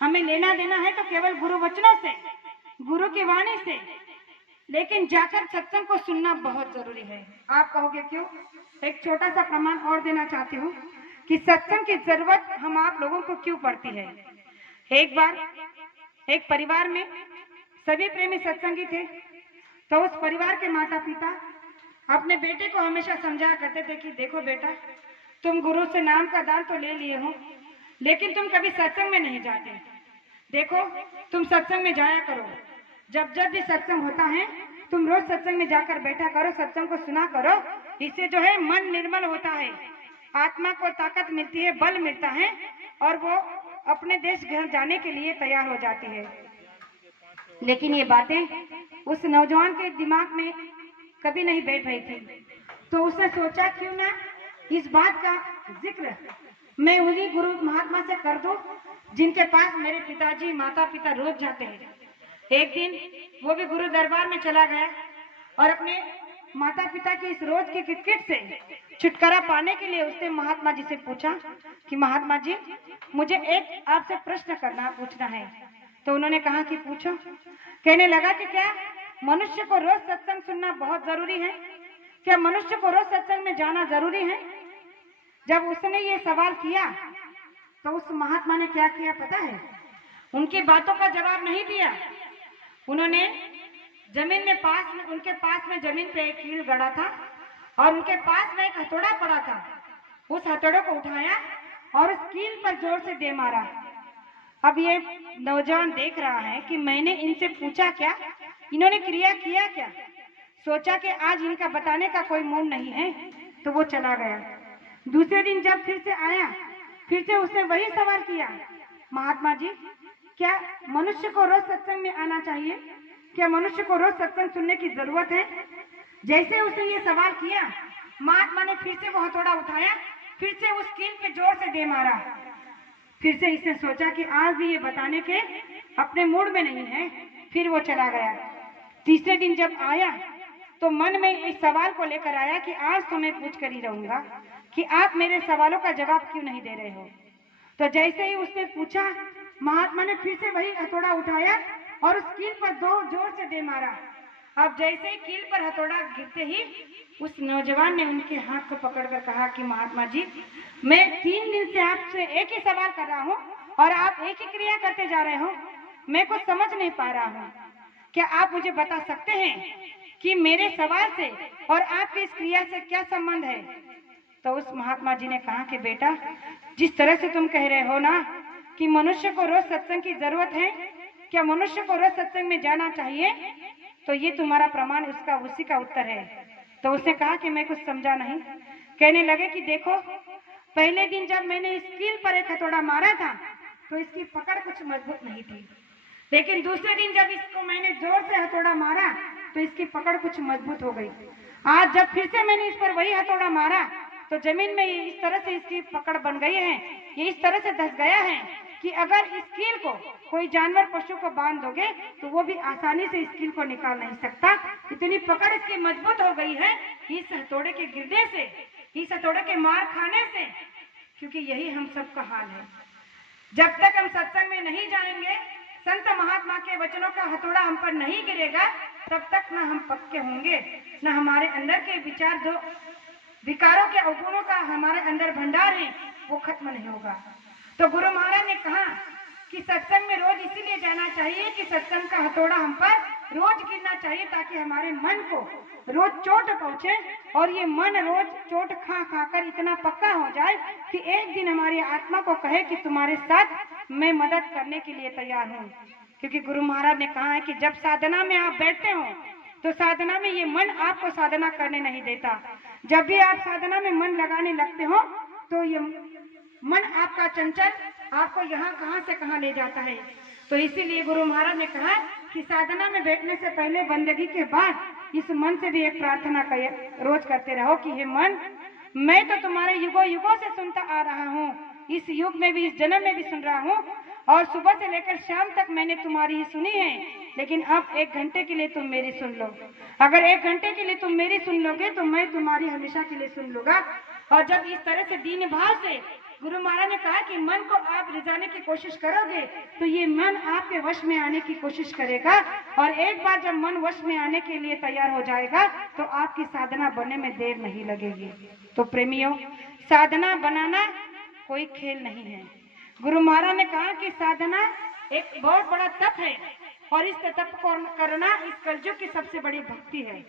हमें लेना देना है तो केवल गुरु वचनों से, गुरु की वाणी से, लेकिन जाकर सत्संग को सुनना बहुत जरूरी है। आप कहोगे क्यों? एक छोटा सा प्रमाण और देना चाहती हूँ कि सत्संग की जरूरत हम आप लोगों को क्यों पड़ती है। एक बार एक परिवार में सभी प्रेमी सत्संगी थे, तो उस परिवार के माता पिता अपने बेटे को हमेशा समझाया करते थे कि देखो बेटा, तुम गुरु से नाम का दान तो ले लिए हो, लेकिन तुम कभी सत्संग में नहीं जाते। देखो, तुम सत्संग में जाया करो, जब जब भी सत्संग होता है तुम रोज सत्संग में जाकर बैठा करो, सत्संग को सुना करो। इससे जो है मन निर्मल होता है, आत्मा को ताकत मिलती है, बल मिलता है, और वो अपने देश घर जाने के लिए तैयार हो जाती है। लेकिन ये बातें उस नौजवान के दिमाग में कभी नहीं बैठ रही थी, तो उसने सोचा क्यों ना इस बात का जिक्र मैं उन्हीं गुरु महात्मा से कर दूं जिनके पास मेरे पिताजी माता पिता रोज जाते हैं। एक दिन वो भी गुरु दरबार में चला गया और अपने माता पिता की इस रोज की किटकिट से छुटकारा पाने के लिए उसने महात्मा जी से पूछा कि महात्मा जी, मुझे एक आपसे प्रश्न पूछना है। तो उन्होंने कहा कि पूछो। कहने लगा कि क्या मनुष्य को रोज सत्संग सुनना बहुत जरूरी है? क्या मनुष्य को रोज सत्संग में जाना जरूरी है? जब उसने ये सवाल किया तो उस महात्मा ने क्या किया पता है? उनकी बातों का जवाब नहीं दिया। उन्होंने जमीन में उनके पास में जमीन पे एक कील गड़ा था और उनके पास में एक हथौड़ा पड़ा था। उस हथौड़े को उठाया और उस कील पर जोर से दे मारा। अब ये नौजवान देख रहा है कि मैंने इनसे पूछा क्या, इन्होंने क्रिया किया क्या। सोचा कि आज इनका बताने का कोई मूड नहीं है, तो वो चला गया। दूसरे दिन जब फिर से आया, फिर से उसने वही सवाल किया, महात्मा जी, क्या मनुष्य को रोज सत्संग में आना चाहिए? क्या मनुष्य को रोज सत्संग सुनने की जरूरत है? जैसे उसने ये सवाल किया, महात्मा ने फिर से वो हथौड़ा उठाया, फिर से उस कील पे जोर से दे मारा। फिर से इसने सोचा कि आज भी ये बताने के अपने मूड में नहीं है, फिर वो चला गया। तीसरे दिन जब आया तो मन में इस सवाल को लेकर आया कि आज तो मैं पूछ कर ही रहूंगा कि आप मेरे सवालों का जवाब क्यों नहीं दे रहे हो। तो जैसे ही उसने पूछा, महात्मा ने फिर से वही हथौड़ा उठाया और उस कील पर दो जोर से दे मारा। अब जैसे ही कील पर हथौड़ा गिरते ही उस नौजवान ने उनके हाथ को पकड़कर कहा कि महात्मा जी, मैं 3 दिन से आपसे एक ही सवाल कर रहा हूँ और आप एक ही क्रिया करते जा रहे हो, मैं कुछ समझ नहीं पा रहा हूँ। क्या आप मुझे बता सकते हैं कि मेरे सवाल से और आपकी इस क्रिया से क्या संबंध है? तो उस महात्मा जी ने कहा कि बेटा, जिस तरह से तुम कह रहे हो ना कि मनुष्य को रोज सत्संग की जरूरत है, क्या मनुष्य को रोज सत्संग में जाना चाहिए, तो ये तुम्हारा प्रमाण उसी का उत्तर है। तो उसने कहा कि मैं कुछ समझा नहीं। कहने लगे कि देखो, पहले दिन जब मैंने इस कील पर एक हथौड़ा मारा था तो इसकी पकड़ कुछ मजबूत नहीं थी, लेकिन दूसरे दिन जब इसको मैंने जोर से हथौड़ा मारा तो इसकी पकड़ कुछ मजबूत हो गई। आज जब फिर से मैंने इस पर वही हथौड़ा मारा तो जमीन में ये इस तरह से इसकी पकड़ बन गई है, ये इस तरह से धस गया है कि अगर इस कील को कोई जानवर पशु को बांध दोगे तो वो भी आसानी से इस कील को निकाल नहीं सकता। इतनी पकड़ इसकी मजबूत हो गई है इस हथौड़े के गिरने से, इस हथौड़े के मार खाने से। क्योंकि यही हम सबका हाल है। जब तक हम सत्संग में नहीं जाएंगे, संत महात्मा के वचनों का हथौड़ा हम पर नहीं गिरेगा, तब तक न हम पक्के होंगे, न हमारे अंदर के विचार जो विकारों के अवगुणों का हमारे अंदर भंडार है वो खत्म नहीं होगा। तो गुरु महाराज ने कहा कि सत्संग में रोज इसीलिए जाना चाहिए कि सत्संग का हथौड़ा हम पर रोज गिरना चाहिए, ताकि हमारे मन को रोज चोट पहुंचे और ये मन रोज चोट खा खा कर इतना पक्का हो जाए कि एक दिन हमारी आत्मा को कहे कि तुम्हारे साथ मैं मदद करने के लिए तैयार हूँ। क्योंकि गुरु महाराज ने कहा है कि जब साधना में आप बैठते हो तो साधना में ये मन आपको साधना करने नहीं देता। जब भी आप साधना में मन लगाने लगते हो तो ये मन आपका चंचल आपको यहाँ कहाँ से कहाँ ले जाता है। तो इसीलिए गुरु महाराज ने कहा कि साधना में बैठने से पहले, बंदगी के बाद इस मन से भी एक प्रार्थना रोज करते रहो कि हे मन, मैं तो तुम्हारे युगों युगों से सुनता आ रहा हूँ, इस युग में भी, इस जन्म में भी सुन रहा हूँ, और सुबह से लेकर शाम तक मैंने तुम्हारी ही सुनी है, लेकिन अब 1 घंटे के लिए तुम मेरी सुन लो। अगर 1 घंटे के लिए तुम मेरी सुन लोगे तो मैं तुम्हारी हमेशा के लिए सुन लूंगा। और जब इस तरह से दीन भाव से गुरु महाराज ने कहा कि मन को आप रिझाने की कोशिश करोगे तो ये मन आपके वश में आने की कोशिश करेगा, और एक बार जब मन वश में आने के लिए तैयार हो जाएगा तो आपकी साधना बनने में देर नहीं लगेगी। तो प्रेमियों, साधना बनाना कोई खेल नहीं है। गुरु महाराज ने कहा कि साधना एक बहुत बड़ा तप है, और इस तप को करना इस कलयुग की सबसे बड़ी भक्ति है।